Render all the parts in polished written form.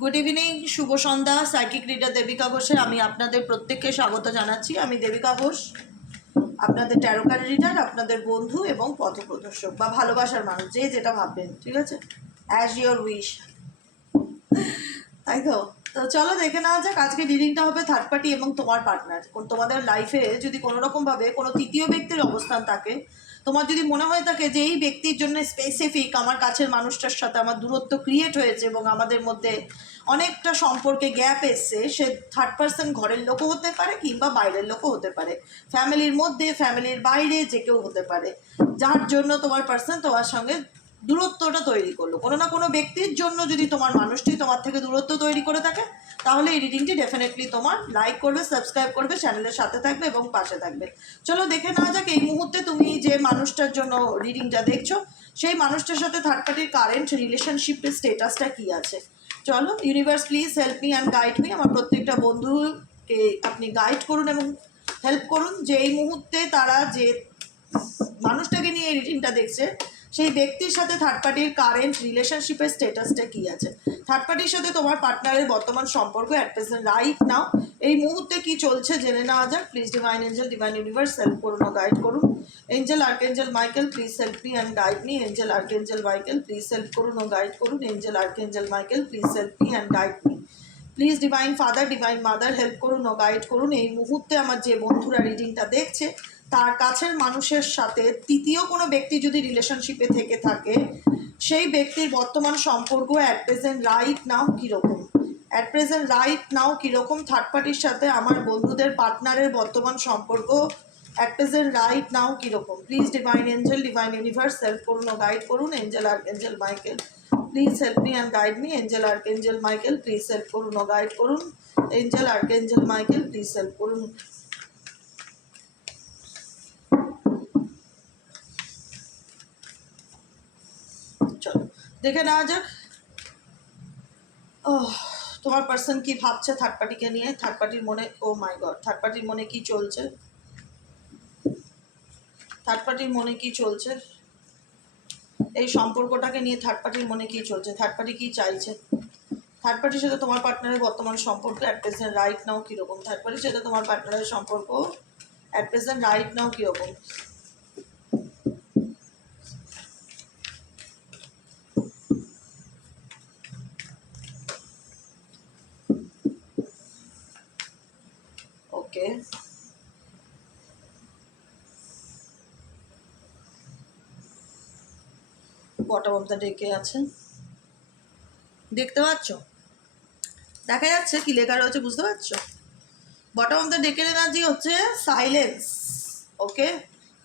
Good evening, শুভ সন্ধ্যা। Psychic reader Devika ঘোষের আমি আপনাদের প্রত্যেককে স্বাগত জানাচ্ছি। আমি দেবিকা ঘোষ, আপনাদের ট্যারো কার্ড রিডার, আপনাদের বন্ধু এবং পথপ্রদর্শক বা ভালোবাসার মানুষ, যে যেটা ভাববেন, ঠিক আছে, অ্যাজ ইয়োর উইশ, তাই তো। তো চলো দেখে নেওয়া যাক। আজকে রিডিংটা হবে থার্ড পার্টি এবং তোমার পার্টনার। তোমাদের লাইফে যদি কোনো রকমভাবে কোনো তৃতীয় ব্যক্তির অবস্থান থাকে, তোমার যদি মনে হয়ে থাকে যে এই ব্যক্তির জন্য স্পেসিফিক আমার কাছের মানুষটার সাথে আমার দূরত্ব ক্রিয়েট হয়েছে এবং আমাদের মধ্যে অনেকটা সম্পর্কে গ্যাপ এসছে, সে থার্ড পার্সন ঘরের লোকও হতে পারে কিংবা বাইরের লোকও হতে পারে, ফ্যামিলির মধ্যে ফ্যামিলির বাইরে যে কেউ হতে পারে, যার জন্য তোমার পার্সন তোমার সঙ্গে দূরত্বটা তৈরি করলো। কোনো না কোনো ব্যক্তির জন্য যদি তোমার মানুষটি তোমার থেকে দূরত্ব তৈরি করে থাকে, তাহলে এই রিডিংটি ডেফিনেটলি তোমার লাইক করবে, সাবস্ক্রাইব করবে, চ্যানেলের সাথে থাকবে এবং পাশে থাকবে। চলো দেখে নেওয়া যাক এই মুহূর্তে তুমি যে মানুষটার জন্য রিডিংটা দেখছো, সেই মানুষটার সাথে থার্ড পার্টির কারেন্ট রিলেশনশিপের স্টেটাসটা কী আছে। চলো, universe please help me and guide me. আমার প্রত্যেকটা বন্ধুকে আপনি গাইড করুন এবং হেল্প করুন যে এই মুহূর্তে তারা যে মানুষটাকে নিয়ে এই রিডিংটা দেখছে, সেই ব্যক্তির সাথে থার্ড পার্টির কারেন্ট রিলেশনশিপের স্টেটাসটা কী আছে। থার্ড পার্টির সাথে তোমার পার্টনারের বর্তমান সম্পর্ক অ্যাট প্রেজেন্ট রাইট নাও এই মুহূর্তে কি চলছে জেনে নেওয়া যাক। Please divine angel, divine universe help করুন ও গাইড করুন। Angel archangel Michael please help me and guide me. Angel archangel Michael please help করুন ও গাইড করুন। Angel archangel Michael please help me and guide me. Please divine father, divine mother help করুন ও guide করুন। এই মুহূর্তে আমার যে বন্ধুরা রিডিংটা দেখছে, তার কাছের মানুষের সাথে তৃতীয় কোনো ব্যক্তি যদি রিলেশনশিপে থেকে থাকে, সেই ব্যক্তির বর্তমান সম্পর্ক অ্যাট প্রেজেন্ট রাইট নাও কীরকম। অ্যাট প্রেজেন্ট রাইট নাও কীরকম থার্ড পার্টির সাথে আমার বন্ধুদের পার্টনারের বর্তমান সম্পর্ক অ্যাট প্রেজেন্ট রাইট নাও কীরকম। Please divine angel, divine universe help করুন ও গাইড করুন। Angel archangel Michael please help me and guide me. Angel archangel Michael please help করুন ও গাইড করুন। Angel archangel Michael please help করুন। চলো দেখে নেওয়া যাক তোমার পার্সন কি ভাবছে থার্ড পার্টিকে নিয়ে। থার্ড পার্টির মনে, ও মাই গড, থার্ড পার্টির মনে কি চলছে, থার্ড পার্টির মনে কি চলছে, এই সম্পর্কটাকে নিয়ে থার্ড পার্টির মনে কি চলছে, থার্ড পার্টি কি চাইছে। থার্ড পার্টির সাথে তোমার পার্টনারের বর্তমান সম্পর্ক অ্যাট প্রেজেন্ট রাইট নাও কীরকম। থার্ড পার্টির সাথে তোমার পার্টনারের সম্পর্ক অ্যাট প্রেজেন্ট রাইট নাও কীরকম। ওকে, বটম অফ দ্য ডেকে আছে, দেখতে পাচ্ছ, দেখা যাচ্ছে কি লেখা রয়েছে, বুঝতে পারছো। বটম অফ দ্য ডেকের এনার্জি হচ্ছে সাইলেন্স। ওকে,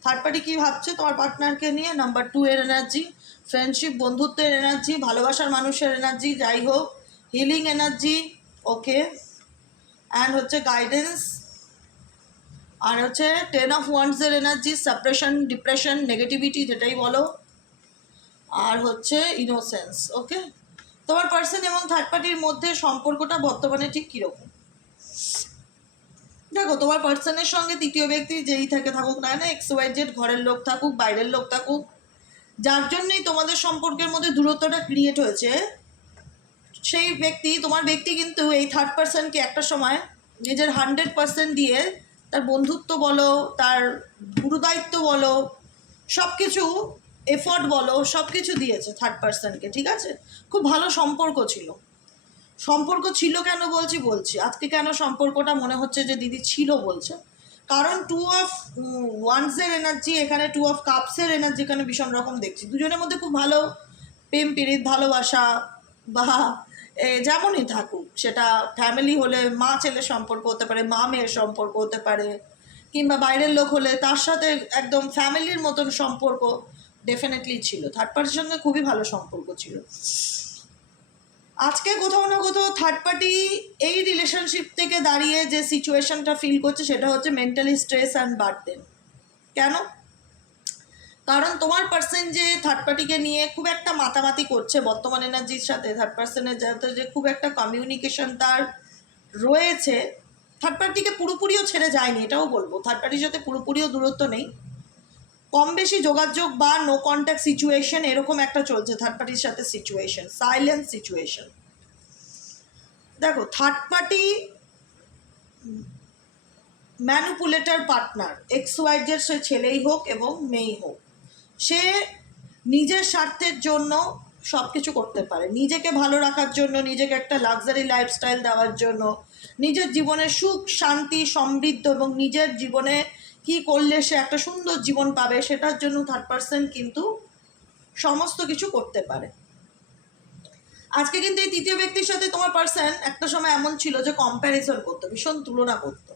থার্ড পার্টি কী ভাবছে তোমার পার্টনারকে নিয়ে। নাম্বার 2 এর এনার্জি ফ্রেন্ডশিপ, বন্ধুত্বের এনার্জি, ভালোবাসার মানুষের এনার্জি, যাই হোক, হিলিং এনার্জি। ওকে, অ্যান্ড হচ্ছে গাইডেন্স, আর হচ্ছে 10 অফ ওয়ান্ডসের এনার্জি, সাপ্রেশন, ডিপ্রেশন, নেগেটিভিটি যেটাই বলো, আর হচ্ছে ইনোসেন্স। ওকে, তোমার পার্সন এবং থার্ড পার্টির মধ্যে সম্পর্কটা বর্তমানে ঠিক কীরকম। দেখো, তোমার পার্সনের সঙ্গে তৃতীয় ব্যক্তি যেই থেকে থাকুক না না, XYZ, ঘরের লোক থাকুক বাইরের লোক থাকুক, যার জন্যই তোমাদের সম্পর্কের মধ্যে দূরত্বটা ক্রিয়েট হয়েছে, সেই ব্যক্তি, তোমার ব্যক্তি কিন্তু এই থার্ড পার্সনকে একটা সময় নিজের 100% দিয়ে তার বন্ধুত্ব বলো, তার গুরুদায়িত্ব বলো, সব কিছু এফোর্ট বলো, সব কিছু দিয়েছে থার্ড পার্সনকে, ঠিক আছে। খুব ভালো সম্পর্ক ছিল। সম্পর্ক ছিল কেন বলছি আজকে কেন সম্পর্কটা মনে হচ্ছে যে দিদি ছিল বলছে, কারণ 2 অফ ওয়ান্ডসের এনার্জি এখানে, 2 অফ কাপসের এনার্জি এখানে ভীষণ রকম দেখছি। দুজনের মধ্যে খুব ভালো প্রেম প্রীতি, ভালোবাসা, বা যেমনই থাকুক, সেটা ফ্যামিলি হলে মা ছেলে সম্পর্ক হতে পারে, মা মেয়ের সম্পর্ক হতে পারে, কিংবা বাইরের লোক হলে তার সাথে একদম ফ্যামিলির মতন সম্পর্ক ডেফিনেটলি ছিল। থার্ড পার্টির সঙ্গে খুবই ভালো সম্পর্ক ছিল। আজকে কোথাও না কোথাও থার্ড পার্টি এই রিলেশনশিপ থেকে দাঁড়িয়ে যে সিচুয়েশনটা ফিল করছে, সেটা হচ্ছে মেন্টালি স্ট্রেস অ্যান্ড বার্ডেন। কেন? কারণ তোমার পার্সন যে থার্ড পার্টিকে নিয়ে খুব একটা মাতামাতি করছে বর্তমান এনার্জির সাথে, থার্ড পার্সনের যাতে যে খুব একটা কমিউনিকেশন তার রয়েছে, থার্ড পার্টিকে পুরোপুরিও ছেড়ে যায়নি এটাও বলবো। থার্ড পার্টির সাথে পুরোপুরিও দূরত্ব নেই, কম বেশি যোগাযোগ বা নো কন্ট্যাক্ট সিচুয়েশন, এরকম একটা চলছে থার্ড পার্টির সাথে সিচুয়েশন, সাইলেন্ট সিচুয়েশন। দেখো third party manipulator partner XYZ, সে ছেলেই হোক এবং মেয়েই হোক, সে নিজের স্বার্থের জন্য সব কিছু করতে পারে, নিজেকে ভালো রাখার জন্য, নিজেকে একটা লাক্সারি লাইফস্টাইল দেওয়ার জন্য, নিজের জীবনে সুখ শান্তি সমৃদ্ধ এবং নিজের জীবনে কি করলে সে একটা সুন্দর জীবন পাবে সেটার জন্য থার্ড পার্সন কিন্তু সমস্ত কিছু করতে পারে। আজকে কিন্তু এই তৃতীয় ব্যক্তির সাথে তোমার পার্সন একটা সময় এমন ছিল যে কম্প্যারিজন করতো, ভীষণ তুলনা করতো।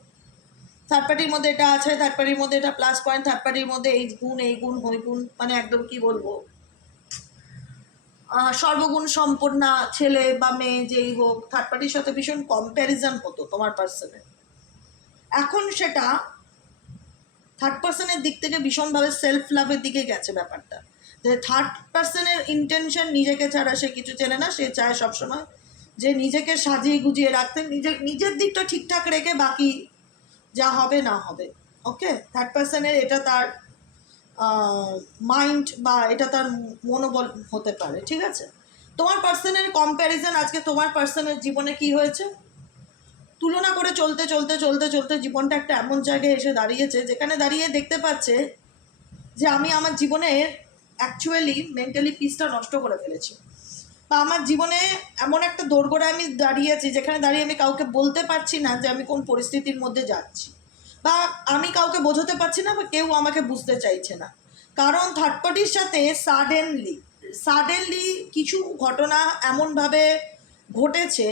থার্ড পার্টির মধ্যে এটা আছে, থার্ড পার্টির মধ্যে এটা প্লাস পয়েন্ট, থার্ড পার্টির মধ্যে এই গুণ হই গুণ, মানে একদম কি বলবো, সর্বগুণ সম্পন্না ছেলে বা মেয়ে যেই হোক, থার্ড পার্টির সাথে ভীষণ কম্প্যারিজন হতো তোমার পার্সনের। এখন সেটা থার্ড পার্সনের দিক থেকে ভীষণভাবে সেলফ লাভের দিকে গেছে ব্যাপারটা, যে থার্ড পার্সনের ইন্টেনশন নিজেকে ছাড়া সে কিছু চেনে না, সে চায় সবসময় যে নিজেকে সাজিয়ে গুজিয়ে রাখতে, নিজের দিকটা ঠিকঠাক রেখে বাকি যা হবে না হবে। ওকে, থার্ড পার্সনের এটা তার মাইন্ড বা এটা তার মনোবল হতে পারে, ঠিক আছে। তোমার পার্সনের কম্প্যারিজন, আজকে তোমার পার্সনের জীবনে কি হয়েছে, তুলনা করে চলতে চলতে চলতে চলতে জীবনটা একটা এমন জায়গায় এসে দাঁড়িয়েছে যেখানে দাঁড়িয়ে দেখতে পাচ্ছে যে আমি আমার জীবনের অ্যাকচুয়ালি মেন্টালি পিসটা নষ্ট করে ফেলেছি, বা আমার জীবনে এমন একটা দোরগোড়ায় আমি দাঁড়িয়েছি যেখানে দাঁড়িয়ে আমি কাউকে বলতে পারছি না যে আমি কোন পরিস্থিতির মধ্যে যাচ্ছি, বা আমি কাউকে বোঝাতে পারছি না, বা কেউ আমাকে বুঝতে চাইছে না। কারণ থার্ড পার্টির সাথে সাডেনলি কিছু ঘটনা এমনভাবে ঘটেছে,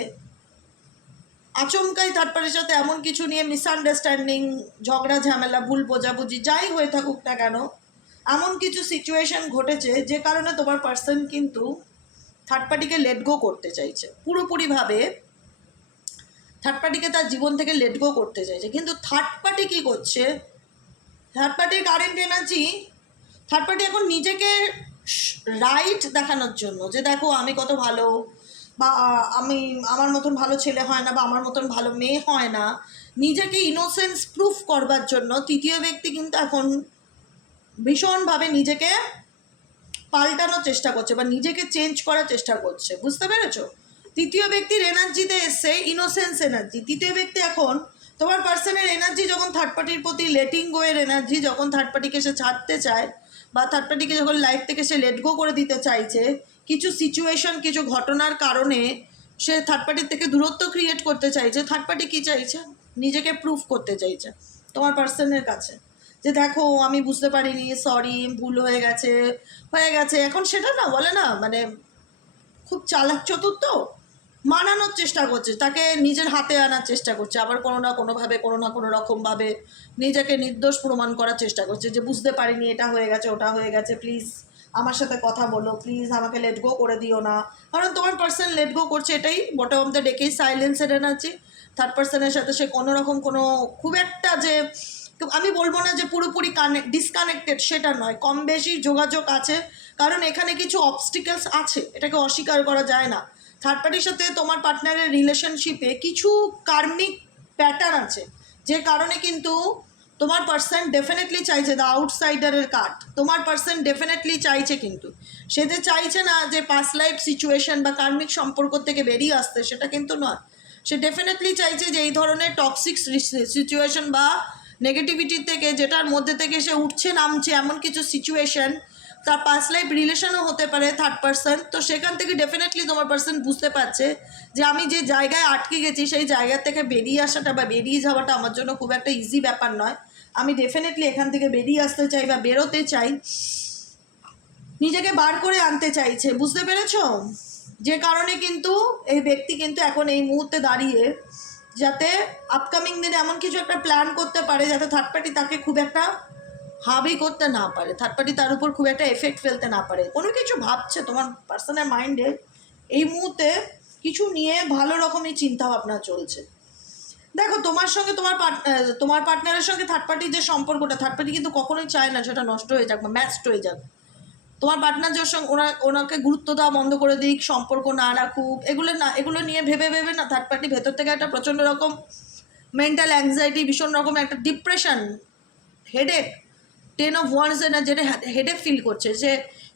আচমকাই থার্ড পার্টির সাথে এমন কিছু নিয়ে মিসআন্ডারস্ট্যান্ডিং, ঝগড়া ঝামেলা, ভুল বোঝাবুঝি যাই হয়ে থাকুক না কেন, এমন কিছু সিচুয়েশন ঘটেছে যে কারণে তোমার পার্সন কিন্তু থার্ড পার্টিকে লেট গো করতে চাইছে, পুরোপুরিভাবে থার্ড পার্টিকে তার জীবন থেকে লেট গো করতে চাইছে। কিন্তু থার্ড পার্টি কী করছে, থার্ড পার্টির কারেন্ট এনার্জি, থার্ড পার্টি এখন নিজেকে রাইট দেখানোর জন্য যে দেখো আমি কত ভালো, বা আমি আমার মতন ভালো ছেলে হয় না, বা আমার মতন ভালো মেয়ে হয় না, নিজেকে ইনোসেন্স প্রুফ করবার জন্য তৃতীয় ব্যক্তি কিন্তু এখন ভীষণভাবে নিজেকে পাল্টানোর চেষ্টা করছে বা নিজেকে চেঞ্জ করার চেষ্টা করছে, বুঝতে পেরেছো। তৃতীয় ব্যক্তির এনার্জিতে এসছে ইনোসেন্স এনার্জি। তৃতীয় ব্যক্তি এখন তোমার পার্সনের এনার্জি যখন থার্ড পার্টির প্রতি লেটিং গো এর এনার্জি, যখন থার্ড পার্টিকে সে ছাড়তে চায় বা থার্ড পার্টিকে যখন লাইফ থেকে সে লেট গো করে দিতে চাইছে, কিছু সিচুয়েশন কিছু ঘটনার কারণে সে থার্ড পার্টির থেকে দূরত্ব ক্রিয়েট করতে চাইছে। থার্ড পার্টি কী চাইছে, নিজেকে প্রুফ করতে চাইছে তোমার পার্সনের কাছে যে দেখো আমি বুঝতে পারিনি, সরি, ভুল হয়ে গেছে। এখন সেটা না বলে না, মানে খুব চালাক চতুর তো, মানানোর চেষ্টা করছে, তাকে নিজের হাতে আনার চেষ্টা করছে, আবার কোনো না কোনোভাবে কোনো না কোনো রকমভাবে নিজেকে নির্দোষ প্রমাণ করার চেষ্টা করছে যে বুঝতে পারিনি, এটা হয়ে গেছে, ওটা হয়ে গেছে, প্লিজ আমার সাথে কথা বলো, প্লিজ আমাকে লেট গো করে দিও না। কারণ তোমার পার্সন লেট গো করছে, এটাই বটম অফ দ্য ডেকেই সাইলেন্সের এনার্জি। থার্ড পার্সনের সাথে সে কোনো রকম কোনো খুব একটা যে, আমি বলবো না যে পুরোপুরি ডিসকানেক্টেড, সেটা নয়, কম বেশি যোগাযোগ আছে, কারণ এখানে কিছু অবস্টিকেলস আছে, এটাকে অস্বীকার করা যায় না। থার্ড পার্টির সাথে তোমার পার্টনারের রিলেশনশিপে কিছু কার্মিক প্যাটার্ন আছে, যে কারণে কিন্তু তোমার পার্সন ডেফিনেটলি চাইছে দ্য আউটসাইডারের কার্ড, তোমার পার্সন ডেফিনেটলি চাইছে, কিন্তু সে যে চাইছে না যে পাস্ট লাইফ সিচুয়েশন বা কার্মিক সম্পর্ক থেকে বেরিয়ে আসতে, সেটা কিন্তু নয়। সে ডেফিনেটলি চাইছে যে এই ধরনের টক্সিক সিচুয়েশন বা নেগেটিভিটি থেকে, যেটার মধ্যে থেকে সে উঠছে নামছে, এমন কিছু সিচুয়েশন, তার পাস্ট লাইফ রিলেশনও হতে পারে থার্ড পার্সন, তো সেখান থেকে ডেফিনেটলি তোমার পার্সন বুঝতে পারছে যে আমি যে জায়গায় আটকে গেছি সেই জায়গা থেকে বেরিয়ে আসাটা বা বেরিয়ে যাওয়াটা আমার জন্য খুব একটা ইজি ব্যাপার নয়, আমি ডেফিনেটলি এখান থেকে বেরিয়ে আসতে চাই বা বেরোতে চাই, নিজেকে বার করে আনতে চাইছে, বুঝতে পেরেছো। যে কারণে কিন্তু এই ব্যক্তি কিন্তু এখন এই মুহূর্তে দাঁড়িয়ে যাতে আপকামিং দিনে এমন কিছু একটা প্ল্যান করতে পারে যাতে থার্ড পার্টি তাকে খুব একটা হাবি করতে না পারে, থার্ড পার্টি তার উপর খুব একটা এফেক্ট ফেলতে না পারে, কোনো কিছু ভাবছে তোমার পার্সোনাল মাইন্ডে এই মুহূর্তে কিছু নিয়ে ভালো রকমই চিন্তাভাবনা চলছে। দেখো তোমার সঙ্গে তোমার পার্টনারের সঙ্গে থার্ড পার্টির যে সম্পর্কটা, থার্ড পার্টি কিন্তু কখনোই চায় না সেটা নষ্ট হয়ে যাক বা ম্যাচড হয়ে যাক। তোমার পার্টনার যার সঙ্গে ওনাকে গুরুত্ব দেওয়া বন্ধ করে দিক, সম্পর্ক না রাখুক, এগুলো নিয়ে ভেবে না থার্ড পার্টি ভেতর থেকে একটা প্রচণ্ড রকম মেন্টাল অ্যাংজাইটি, ভীষণ রকম একটা ডিপ্রেশন, হেডেক, 10 of Wands এর যেটা হেডেক ফিল করছে যে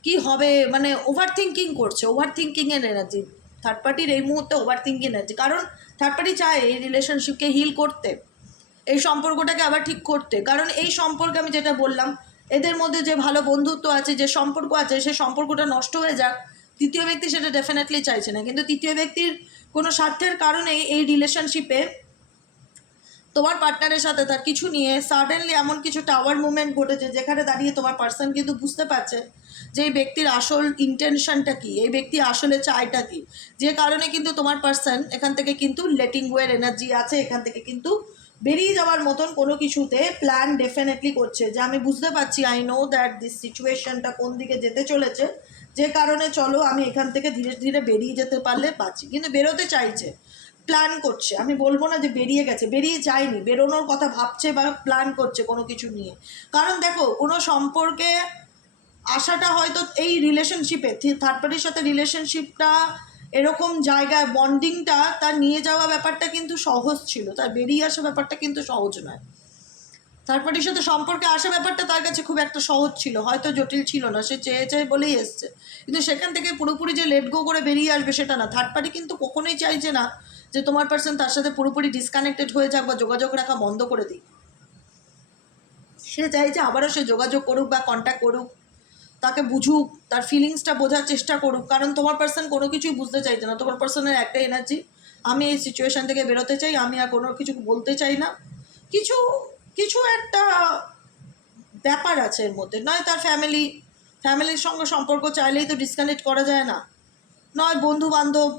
কি হবে, মানে ওভার থিঙ্কিং করছে, ওভার থিঙ্কিংয়ের এনার্জি। থার্ড পার্টির এই মুহূর্তে ওভার থিঙ্কিং এনার্জি, কারণ থার্ড পার্টি চায় এই রিলেশনশিপকে হিল করতে, এই সম্পর্কটাকে আবার ঠিক করতে। কারণ এই সম্পর্কে আমি যেটা বললাম, এদের মধ্যে যে ভালো বন্ধুত্ব আছে, যে সম্পর্ক আছে, সেই সম্পর্কটা নষ্ট হয়ে যাক, তৃতীয় ব্যক্তি সেটা ডেফিনেটলি চাইছে না। কিন্তু তৃতীয় ব্যক্তির কোনো স্বার্থের কারণে এই রিলেশনশিপে তোমার পার্টনারের সাথে তার কিছু নিয়ে সাডেনলি এমন কিছু টাওয়ার মুভমেন্ট ঘটেছে, যেখানে দাঁড়িয়ে তোমার পার্সন কিন্তু বুঝতে পারছে যে এই ব্যক্তির আসল ইন্টেনশনটা কী, এই ব্যক্তি আসলে চায়টা কী, যে কারণে কিন্তু তোমার পার্সন এখান থেকে কিন্তু লেটিং গোয়ের এনার্জি আছে, এখান থেকে কিন্তু বেরিয়ে যাওয়ার মতন কোনো কিছুতে প্ল্যান ডেফিনেটলি করছে, যে আমি বুঝতে পারছি, আই নো দ্যাট দিস সিচুয়েশনটা কোন দিকে যেতে চলেছে, যে কারণে চলো আমি এখান থেকে ধীরে ধীরে বেরিয়ে যেতে পারলে বাঁচি। কিন্তু বেরোতে চাইছে, প্ল্যান করছে। আমি বলবো না যে বেরিয়ে গেছে, বেরিয়ে যায়নি, বেরোনোর কথা ভাবছে বা প্ল্যান করছে কোনো কিছু নিয়ে। কারণ দেখো, কোনো সম্পর্কে আসাটা হয়তো এই রিলেশনশিপে থার্ড পার্টির সাথে রিলেশনশিপটা এরকম জায়গায় বন্ডিংটা তার নিয়ে যাওয়া ব্যাপারটা কিন্তু সহজ ছিল, তার বেরিয়ে আসা ব্যাপারটা কিন্তু সহজ নয়। থার্ড পার্টির সাথে সম্পর্কে আসা ব্যাপারটা তার কাছে খুব একটা সহজ ছিল, হয়তো জটিল ছিল না, সে চেয়েছে বলেই এসছে। কিন্তু সেখান থেকে পুরোপুরি যে লেট গো করে বেরিয়ে আসবে সেটা না। থার্ড পার্টি কিন্তু কখনোই চাইছে না যে তোমার পার্সন তার সাথে পুরোপুরি ডিসকানেক্টেড হয়ে যাক বা যোগাযোগ রাখা বন্ধ করে দিক। সে চাইছে আবারও সে যোগাযোগ করুক বা কন্ট্যাক্ট করুক, তাকে বুঝুক, তার ফিলিংসটা বোঝার চেষ্টা করুক। কারণ তোমার পার্সন কোনো কিছুই বুঝতে চাইছে না। তোমার পার্সনের একটা এনার্জি, আমি এই সিচুয়েশান থেকে বেরোতে চাই, আমি আর কোনো কিছু বলতে চাই না। কিছু কিছু একটা ব্যাপার আছে এর মধ্যে, নয় তার ফ্যামিলির সঙ্গে সম্পর্ক চাইলেই তো ডিসকানেক্ট করা যায় না, নয় বন্ধু বান্ধব,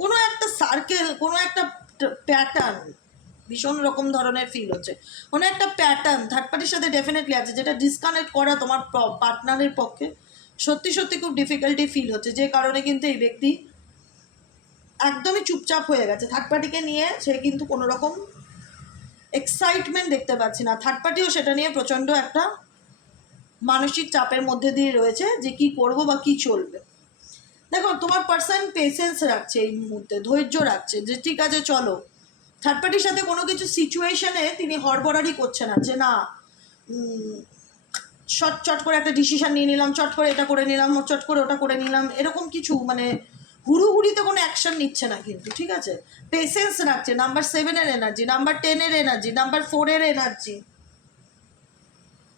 কোনো একটা সার্কেল, কোনো একটা প্যাটার্ন, ভীষণ রকম ধরনের ফিল হচ্ছে। কোনো একটা প্যাটার্ন থার্ড পার্টির সাথে ডেফিনেটলি আছে, যেটা ডিসকানেক্ট করা তোমার পার্টনারের পক্ষে সত্যি সত্যি খুব ডিফিকাল্টি ফিল হচ্ছে, যে কারণে কিন্তু এই ব্যক্তি একদমই চুপচাপ হয়ে গেছে। থার্ড পার্টিকে নিয়ে সে কিন্তু কোনো রকম এক্সাইটমেন্ট দেখতে পাচ্ছি না। থার্ড পার্টিও সেটা নিয়ে প্রচণ্ড একটা মানসিক চাপের মধ্যে দিয়ে রয়েছে, যে কি করব বা কি চলবে। দেখো, তোমার পার্সন পেশেন্স রাখছে, এই মুহূর্তে ধৈর্য রাখছে, যে ঠিক আছে চলো। থার্ড পার্টির সাথে কোনো কিছু সিচুয়েশনে তিনি হড়বড়ারি করছে না, যে না চট করে একটা ডিসিশন নিয়ে নিলাম, চট করে এটা করে নিলাম, চট করে ওটা করে নিলাম, এরকম কিছু মানে হুড়ুহুড়িতে কোনো অ্যাকশন নিচ্ছে না কিন্তু, ঠিক আছে। পেশেন্স রাখছে। নাম্বার 7-এর এনার্জি, নাম্বার 10-এর এনার্জি, নাম্বার 4-এর এনার্জি,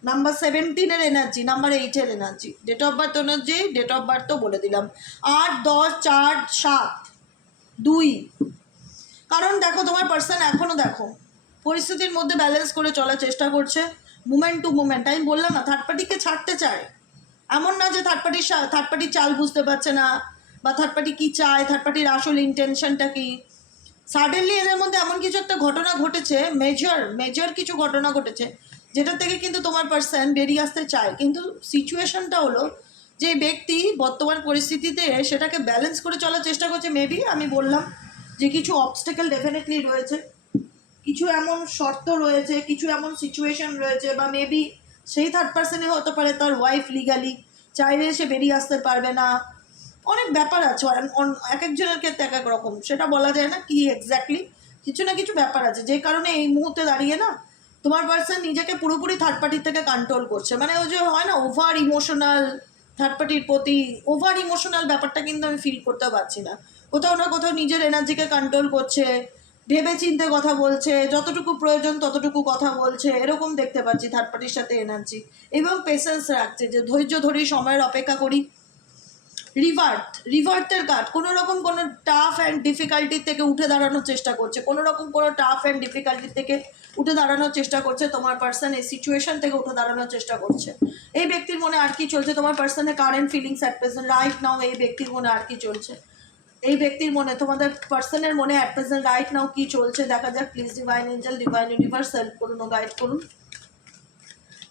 নাম্বার 17-এর এনার্জি, নাম্বার 8-এর energy. Date of birth energy, date of birth তো বলে দিলাম, 8, 10, 4, 7, 2। কারণ দেখো, তোমার পার্সন এখনও দেখো পরিস্থিতির মধ্যে ব্যালেন্স করে চলার চেষ্টা করছে, মুমেন্ট টু মুমেন্ট। আমি বললাম না, থার্ড পার্টিকে ছাড়তে চায়, এমন না যে থার্ড পার্টির চাল বুঝতে পারছে না, বা থার্ড পার্টি কী চায়, থার্ড পার্টির আসল ইন্টেনশনটা কী। সাডেনলি এদের মধ্যে এমন কিছু একটা ঘটনা ঘটেছে, মেজর কিছু ঘটনা ঘটেছে, যেটা থেকে কিন্তু তোমার পার্সন বেরিয়ে আসতে চায়। কিন্তু সিচুয়েশনটা হলো যে ব্যক্তি বর্তমান পরিস্থিতিতে সেটাকে ব্যালেন্স করে চলার চেষ্টা করছে। মেবি আমি বললাম যে কিছু অবস্টেকেল ডেফিনেটলি রয়েছে, কিছু এমন শর্ত রয়েছে, কিছু এমন সিচুয়েশন রয়েছে, বা মেবি সেই থার্ড পার্সনই হতে পারে তার ওয়াইফ, লিগালি চাইলে সে বেরিয়ে আসতে পারবে না। অনেক ব্যাপার আছে, এক একজনের ক্ষেত্রে এক এক রকম, সেটা বলা যায় না কি এক্স্যাক্টলি, কিছু না কিছু ব্যাপার আছে, যে কারণে এই মুহূর্তে দাঁড়িয়ে না তোমার পার্সন নিজেকে পুরোপুরি থার্ড পার্টির থেকে কন্ট্রোল করছে। মানে ওই যে হয় না, ওভার ইমোশনাল, থার্ড পার্টির প্রতি ওভার ইমোশনাল ব্যাপারটা কিন্তু আমি ফিল করতে পারছি না। কোথাও না কোথাও নিজের এনার্জিকে কন্ট্রোল করছে, ভেবে চিন্তে কথা বলছে, যতটুকু প্রয়োজন ততটুকু কথা বলছে, এরকম দেখতে পাচ্ছি থার্ড পার্টির সাথে এনার্জি। এবং পেশেন্স রাখছে, যে ধৈর্য ধরেই সময়ের অপেক্ষা করি। রিভার্টের কার্ড, কোনো রকম কোনো টাফ অ্যান্ড ডিফিকাল্টির থেকে উঠে দাঁড়ানোর চেষ্টা করছে, কোনো রকম কোনো টাফ অ্যান্ড ডিফিকাল্টির থেকে উঠে দাঁড়ানোর চেষ্টা করছে। তোমার পার্সন এই সিচুয়েশন থেকে উঠে দাঁড়ানোর চেষ্টা করছে। এই ব্যক্তির মনে আর কি চলছে, তোমার পার্সনের current feelings at present right নাও, এই ব্যক্তির মনে আর কি চলছে, এই ব্যক্তির মনে, তোমাদের পার্সনের মনে অ্যাট প্রেজেন্ট রাইট নাও কি চলছে, দেখা যাক। Please divine angel, divine universe help করুন ও গাইড করুন।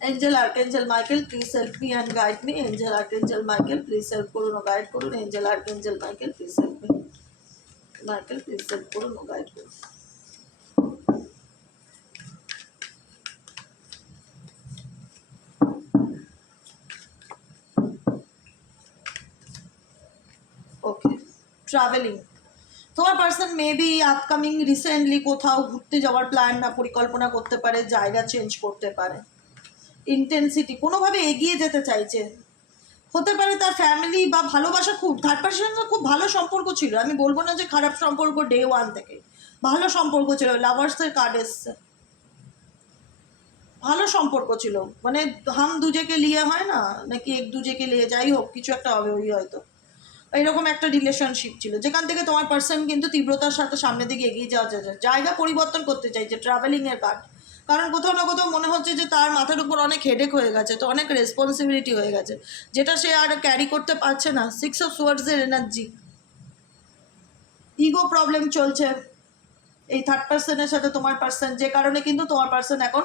Angel, Archangel Michael, please help me and guide me. Angel, Archangel Michael, please help করুন ও guide করুন। Angel, Archangel Michael, please help me. Michael, please help করুন ও guide করুন। ওকে, travelling. তোমার person maybe upcoming recently কোথাও ঘুরতে যাওয়ার plan বা পরিকল্পনা করতে পারে, জায়গা চেঞ্জ করতে পারে, ইন্টেন্সিটি কোনোভাবে এগিয়ে যেতে চাইছে। হতে পারে তার ফ্যামিলি বা ভালোবাসা, খুব থার্ড পার্সনের সঙ্গে খুব ভালো সম্পর্ক ছিল, আমি বলবো না যে খারাপ সম্পর্ক, ডে ওয়ান থেকে ভালো সম্পর্ক ছিল। লাভার্সের কার্ড এসছে, ভালো সম্পর্ক ছিল, মানে হাম দুজেকে লিয়ে হয় না নাকি এক দুজেকে লিয়ে, যাই হোক কিছু একটা হবে ওই হয়তো, এইরকম একটা রিলেশনশিপ ছিল যেখান থেকে তোমার পার্সন কিন্তু তীব্রতার সাথে সামনের দিকে এগিয়ে যাওয়া যায়, জায়গা পরিবর্তন করতে চাইছে, ট্রাভেলিংয়ের কার্ড। কারণ কোথাও না কোথাও মনে হচ্ছে যে তার মাথার উপর অনেক হেডেক হয়ে গেছে, তো অনেক রেসপন্সিবিলিটি হয়ে গেছে যেটা সে আর ক্যারি করতে পারছে না। 6 অফ সোয়ার্ডসের এনার্জি, ইগো প্রবলেম চলছে এই থার্ড পার্সনের সাথে তোমার পার্সন, যে কারণে কিন্তু তোমার পার্সন এখন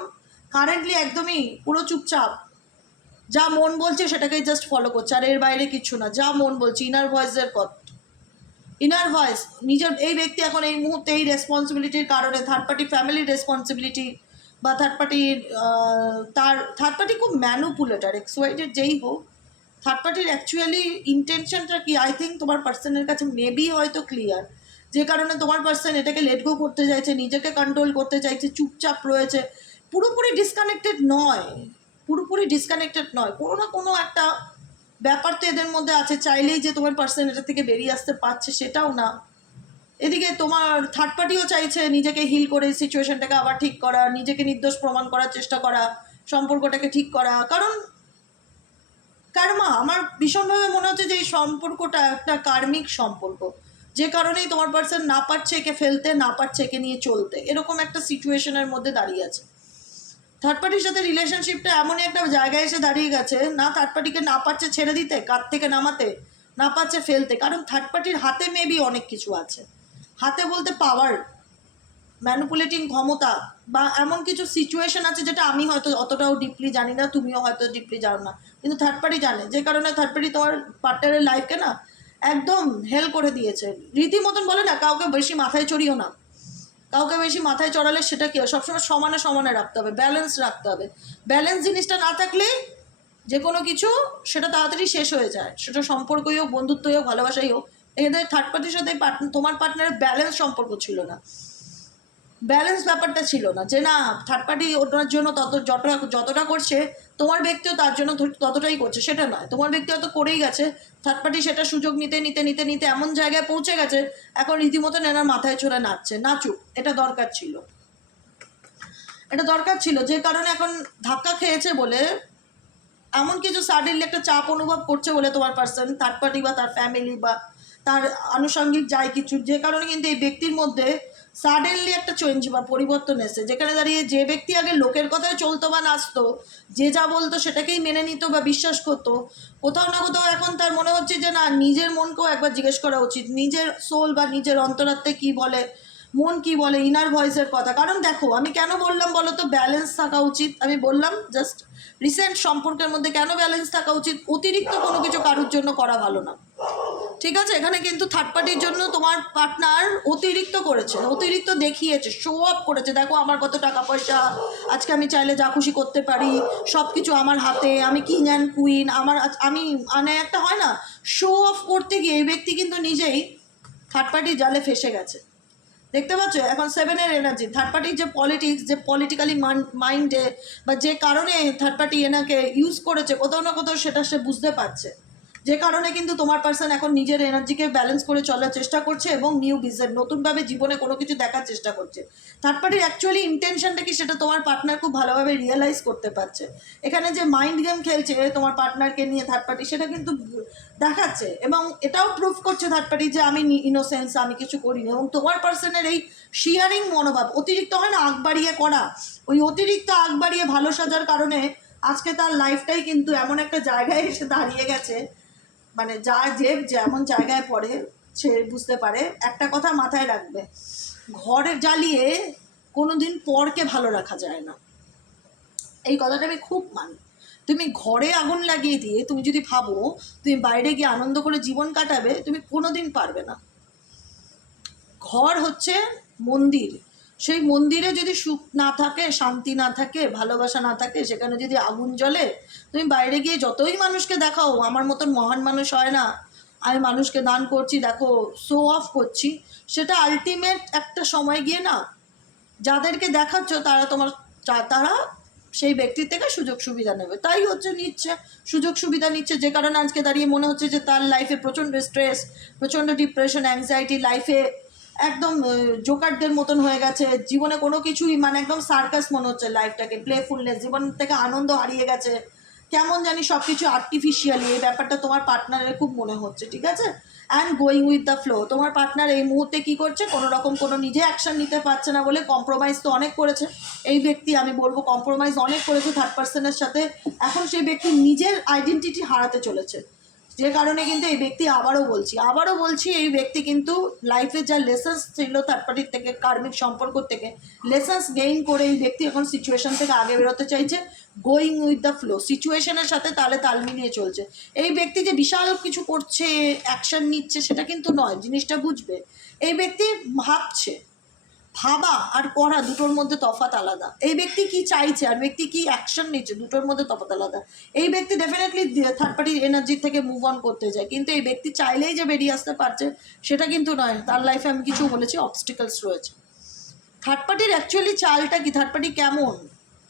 কারেন্টলি একদমই পুরো চুপচাপ, যা মন বলছে সেটাকেই জাস্ট ফলো করছে, আর এর বাইরে কিছু না, যা মন বলছে ইনার ভয়েসের কথা, ইনার ভয়েস নিজের। এই ব্যক্তি এখন এই মুহূর্তে এই রেসপন্সিবিলিটির কারণে থার্ড পার্টি ফ্যামিলির রেসপন্সিবিলিটি বা থার্ড পার্টির তার থার্ড পার্টি খুব ম্যানুপুলেটার, এক্সওয়াইডেড যেই হোক, থার্ড পার্টির অ্যাকচুয়ালি ইন্টেনশনটা কি আই থিঙ্ক তোমার পার্সনের কাছে মেবি হয়তো ক্লিয়ার, যে কারণে তোমার পার্সন এটাকে লেট গো করতে চাইছে, নিজেকে কন্ট্রোল করতে চাইছে, চুপচাপ রয়েছে, পুরোপুরি ডিসকানেক্টেড নয়, পুরোপুরি ডিসকানেক্টেড নয়, কোনো না কোনো একটা ব্যাপার তো এদের মধ্যে আছে, চাইলেই যে তোমার পার্সন এটা থেকে বেরিয়ে আসতে পারছে সেটাও না। এদিকে তোমার থার্ড পার্টিও চাইছে নিজেকে হিল করে সিচুয়েশনটাকে আবার ঠিক করা, নিজেকে নির্দোষ প্রমাণ করার চেষ্টা করা, সম্পর্কটাকে ঠিক করা। কারণ কার্মা, আমার ভীষণভাবে মনে হচ্ছে যে এই সম্পর্কটা একটা কার্মিক সম্পর্ক, যে কারণেই তোমার পার্সন না পারছে একে ফেলতে, না পারছে একে নিয়ে চলতে, এরকম একটা সিচুয়েশনের মধ্যে দাঁড়িয়ে আছে। থার্ড পার্টির সাথে রিলেশনশিপটা এমনই একটা জায়গায় এসে দাঁড়িয়ে গেছে, না থার্ড পার্টিকে না পারছে ছেড়ে দিতে, কাঁধ থেকে নামাতে, না পারছে ফেলতে, কারণ থার্ড পার্টির হাতে মেবি অনেক কিছু আছে, হাতে বলতে পাওয়ার, ম্যানিপুলেটিং ক্ষমতা, বা এমন কিছু সিচুয়েশন আছে যেটা আমি হয়তো অতটাও ডিপলি জানি না, তুমিও হয়তো ডিপলি জানো না, কিন্তু থার্ড পার্টি জানে, যে কারণে থার্ড পার্টি তোমার পার্টনারের লাইফকে না একদম হেল করে দিয়েছে, রীতিমতন বলে না কাউকে বেশি মাথায় চড়িও না, কাউকে বেশি মাথায় চড়ালে সেটা কি সবসময় সমানে সমানে রাখতে হবে, ব্যালেন্স রাখতে হবে, ব্যালেন্স জিনিসটা না থাকলে যে কোনো কিছু সেটা তাড়াতাড়ি শেষ হয়ে যায়, সেটা সম্পর্কই হোক, বন্ধুত্বই হোক, ভালোবাসাই হোক, এদের থার্ড পার্টির সাথে তোমার পার্টনারের ব্যালেন্স সম্পর্ক ছিল না, ব্যালেন্স ব্যাপারটা ছিল না, যে না থার্ড পার্টি ওটার জন্য যতটা করছে তোমার ব্যক্তিও তার জন্য ততটাই করছে, সেটা নয়, তোমার ব্যক্তি হয়তো করেই গেছে, থার্ড পার্টি সেটা সুযোগ নিতে নিতে নিতে নিতে এমন জায়গায় পৌঁছে গেছে এখন রীতিমতো এনার মাথায় চড়ে নাচছে, নাচুক, এটা দরকার ছিল, এটা দরকার ছিল, যে কারণে এখন ধাক্কা খেয়েছে বলে, এমন কিছু সাডেনলি একটা চাপ অনুভব করছে বলে তোমার পার্সন, থার্ড পার্টি বা তার ফ্যামিলি বা তার আনুষঙ্গিক যাই কিছু, যে কারণে কিন্তু এই ব্যক্তির মধ্যে সাডেনলি একটা চেঞ্জ বা পরিবর্তন এসেছে, যেখানে দাঁড়িয়ে যে ব্যক্তি আগে লোকের কথায় চলতো বা নাচতো, যে যা বলতো সেটাকেই মেনে নিত বা বিশ্বাস করতো, কোথাও না কোথাও এখন তার মনে হচ্ছে যে না, নিজের মনকেও একবার জিজ্ঞেস করা উচিত, নিজের সোল বা নিজের অন্তরাত্মা কী বলে, মন কি বলে, ইনার ভয়েসের কথা। কারণ দেখো আমি কেন বললাম বলো তো ব্যালেন্স থাকা উচিত, আমি বললাম জাস্ট রিসেন্ট সম্পর্কের মধ্যে কেন ব্যালেন্স থাকা উচিত, অতিরিক্ত কোনো কিছু কারোর জন্য করা ভালো না, ঠিক আছে। এখানে কিন্তু থার্ড পার্টির জন্য তোমার পার্টনার অতিরিক্ত করেছে, অতিরিক্ত দেখিয়েছে, শো অফ করেছে, দেখো আমার কত টাকা পয়সা, আজকে আমি চাইলে যা খুশি করতে পারি, সব কিছু আমার হাতে, আমি কিং অ্যান্ড কুইন, আমি মানে একটা হয় না শো অফ করতে গিয়ে এই ব্যক্তি কিন্তু নিজেই থার্ড পার্টির জালে ফেসে গেছে, দেখতে পাচ্ছ এখন 7-এর এনার্জি, থার্ড পার্টির যে পলিটিক্স, যে পলিটিক্যালি মাইন্ডে বা যে কারণে থার্ড পার্টি এনাকে ইউজ করেছে, কোথাও না কোথাও সেটা সে বুঝতে পারছে, যে কারণে কিন্তু তোমার পার্সন এখন নিজের এনার্জিকে ব্যালেন্স করে চলার চেষ্টা করছে এবং নিউ বিজনেস নতুনভাবে জীবনে কোনো কিছু দেখার চেষ্টা করছে। থার্ড পার্টির অ্যাকচুয়ালি ইন্টেনশনটা কি সেটা তোমার পার্টনার খুব ভালোভাবে রিয়েলাইজ করতে পারছে, এখানে যে মাইন্ড গেম খেলছে তোমার পার্টনারকে নিয়ে থার্ড পার্টি, সেটা কিন্তু দেখাচ্ছে এবং এটাও প্রুফ করছে থার্ড পার্টি যে আমি ইনোসেন্স, আমি কিছু করিনি, এবং তোমার পার্সনের এই শেয়ারিং মনোভাব, অতিরিক্ত হয় না আগ বাড়িয়ে করা, ওই অতিরিক্ত আগ বাড়িয়ে ভালো সাজার কারণে আজকে তার লাইফটাই কিন্তু এমন একটা জায়গায় এসে দাঁড়িয়ে গেছে, মানে যার যে যেমন জায়গায় পড়ে সে বুঝতে পারে। একটা কথা মাথায় রাখবে, ঘরে জ্বালিয়ে কোনো দিন পরকে ভালো রাখা যায় না, এই কথাটা আমি খুব মানি। তুমি ঘরে আগুন লাগিয়ে দিয়ে তুমি যদি ভাবো তুমি বাইরে গিয়ে আনন্দ করে জীবন কাটাবে, তুমি কোনো দিন পারবে না। ঘর হচ্ছে মন্দির, সেই মন্দিরে যদি সুখ না থাকে, শান্তি না থাকে, ভালোবাসা না থাকে, সেখানে যদি আগুন জ্বলে, তুমি বাইরে গিয়ে যতই মানুষকে দেখাও আমার মতন মহান মানুষ হয় না, আমি মানুষকে দান করছি, দেখো শো অফ করছি, সেটা আলটিমেট একটা সময় গিয়ে না যাদেরকে দেখাচ্ছ তারা সেই ব্যক্তির থেকে সুযোগ সুবিধা নেবে, তাই হচ্ছে নিচ্ছে, সুযোগ সুবিধা নিচ্ছে, যে কারণে আজকে দাঁড়িয়ে মনে হচ্ছে যে তার লাইফে প্রচণ্ড স্ট্রেস, প্রচণ্ড ডিপ্রেশন, অ্যাংজাইটি, লাইফে একদম জোকারদের মতন হয়ে গেছে, জীবনে কোনো কিছুই মানে একদম সার্কাস মনে হচ্ছে লাইফটাকে, প্লেফুলনেস, জীবন থেকে আনন্দ হারিয়ে গেছে, কেমন জানি সব কিছু আর্টিফিশিয়ালি, এই ব্যাপারটা তোমার পার্টনারের খুব মনে হচ্ছে, ঠিক আছে। And going with the flow, তোমার পার্টনার এই মুহূর্তে কী করছে, কোনো রকম কোনো নিজে অ্যাকশন নিতে পারছে না বলে কম্প্রোমাইজ তো অনেক করেছে এই ব্যক্তি, আমি বলবো কম্প্রোমাইজ অনেক করেছে থার্ড পার্সনের সাথে, এখন সেই ব্যক্তি নিজের আইডেন্টিটি হারাতে চলেছে, যে কারণে কিন্তু এই ব্যক্তি আবারও বলছি এই ব্যক্তি কিন্তু লাইফে যা লেসন্স ছিল থার্ড পার্টির থেকে, কার্মিক সম্পর্ক থেকে লেসন্স গেইন করে এই ব্যক্তি এখন সিচুয়েশন থেকে আগে বেরোতে চাইছে, গোয়িং উইথ দ্য ফ্লো, সিচুয়েশনের সাথে তাল মিলিয়ে চলছে। এই ব্যক্তি যে বিশাল কিছু করছে, অ্যাকশন নিচ্ছে, সেটা কিন্তু নয়, জিনিসটা বুঝবে। এই ব্যক্তি ভাবছে, ভাবা আর করা দুটোর মধ্যে তফাৎ আলাদা। এই ব্যক্তি কি চাইছে আর ব্যক্তি কি অ্যাকশন নিচ্ছে, দুটোর মধ্যে তফাৎ আলাদা। এই ব্যক্তি ডেফিনেটলি থার্ড পার্টির এনার্জি থেকে মুভ অন করতে যায়, কিন্তু এই ব্যক্তি চাইলেই যে বেরিয়ে আসতে পারছে সেটা কিন্তু নয়, তার লাইফে আমি কিছু বলেছি অবস্টিকলস রয়েছে। থার্ড পার্টির অ্যাকচুয়ালি চালটা কি, থার্ড পার্টি কেমন,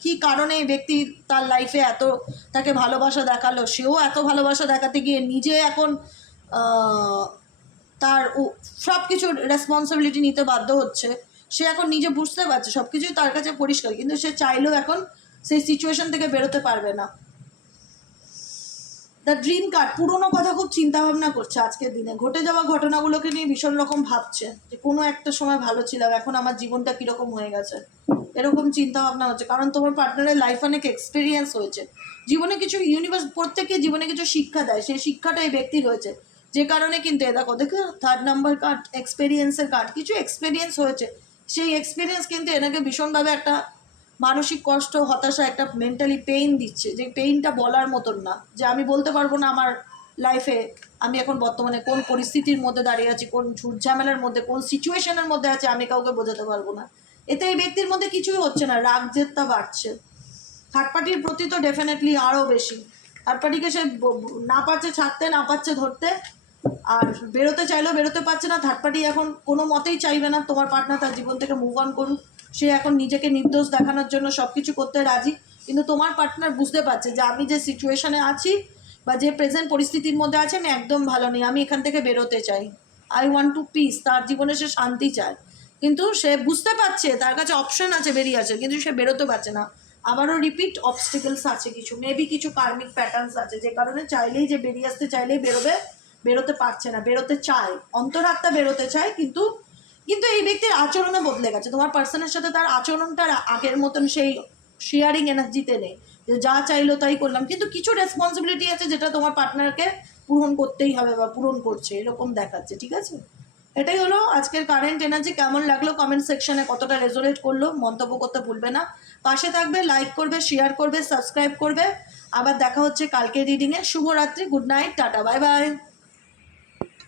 কি কারণে এই ব্যক্তি তার লাইফে এত তাকে ভালোবাসা দেখালো, সেও এত ভালোবাসা দেখাতে গিয়ে নিজে এখন তার সব কিছু রেসপন্সিবিলিটি নিতে বাধ্য হচ্ছে, সে এখন নিজে বুঝতে পারছে সব কিছুই তার কাছে পরিষ্কার, কিন্তু সে চাইলেও এখন সেই সিচুয়েশন থেকে বেরোতে পারবে না। দ্য ড্রিম কার্ড পুরোনো কথা খুব চিন্তাভাবনা করছে আজকের দিনে, ঘটে যাওয়া ঘটনাগুলোকে নিয়ে ভীষণ রকম ভাবছে যে কোনো একটা সময় ভালো ছিলাম, এখন আমার জীবনটা কীরকম হয়ে গেছে, এরকম চিন্তাভাবনা হচ্ছে। কারণ তোমার পার্টনারের লাইফ অনেক এক্সপিরিয়েন্স হয়েছে, জীবনে কিছু ইউনিভার্স প্রত্যেকে জীবনে কিছু শিক্ষা দেয়, সেই শিক্ষাটা এই ব্যক্তি রয়েছে, যে কারণে কিন্তু দেখো থার্ড নাম্বার কার্ড এক্সপেরিয়েন্সের কার্ড, কিছু এক্সপেরিয়েন্স হয়েছে, সেই এক্সপিরিয়েন্স কিন্তু এনাকে ভীষণভাবে একটা মানসিক কষ্ট, হতাশা, একটা মেন্টালি পেইন দিচ্ছে, যে পেইনটা বলার মতন না, যে আমি বলতে পারবো না আমার লাইফে আমি এখন বর্তমানে কোন পরিস্থিতির মধ্যে দাঁড়িয়ে আছি, কোন ঝুট ঝামেলার মধ্যে, কোন সিচুয়েশনের মধ্যে আছে, আমি কাউকে বোঝাতে পারবো না। এতে এই ব্যক্তির মধ্যে কিছুই হচ্ছে না, রাগ জেদটা বাড়ছে থার্ড পার্টির প্রতি তো ডেফিনেটলি আরও বেশি। থার্ড পার্টিকে সে না পারছে ছাড়তে, না পারছে ধরতে, আর বেরোতে চাইলেও বেরোতে পারছে না। থার্ড পার্টি এখন কোনো মতেই চাইবে না তোমার পার্টনার তার জীবন থেকে মুভ অন করুক, সে এখন নিজেকে নির্দোষ দেখানোর জন্য সব কিছু করতে রাজি, কিন্তু তোমার পার্টনার বুঝতে পারছে যে আমি যে সিচুয়েশনে আছি বা যে প্রেজেন্ট পরিস্থিতির মধ্যে আছে আমি একদম ভালো নেই, আমি এখান থেকে বেরোতে চাই, আই ওয়ান্ট টু পিস, তার জীবনে সে শান্তি চায়, কিন্তু সে বুঝতে পারছে তার কাছে অপশন আছে বেরিয়ে আসে, কিন্তু সে বেরোতে পারছে না। আবারও রিপিট, অবস্টিকলস আছে কিছু, মেবি কিছু কার্মিক প্যাটার্নস আছে, যে কারণে চাইলেই যে বেরিয়ে আসতে চাইলেই বেরোতে পারছে না, বেরোতে চায়, অন্তরাত্মা বেরোতে চায়, কিন্তু এই ব্যক্তির আচরণও বদলে গেছে, তোমার পার্সনের সাথে তার আচরণটা আগের মতন সেই শেয়ারিং এনার্জিতে নেই, যে যা চাইলো তাই করলাম, কিন্তু কিছু রেসপন্সিবিলিটি আছে যেটা তোমার পার্টনারকে পূরণ করতেই হবে বা পূরণ করছে, এরকম দেখাচ্ছে, ঠিক আছে। এটাই হলো আজকের কারেন্ট এনার্জি। কেমন লাগলো কমেন্ট সেকশনে, কতটা রেজোনেট করলো মন্তব্য করতে ভুলবে না, পাশে থাকবে, লাইক করবে, শেয়ার করবে, সাবস্ক্রাইব করবে। আবার দেখা হচ্ছে কালকে রিডিংয়ে। শুভরাত্রি, good night, tata, bye bye.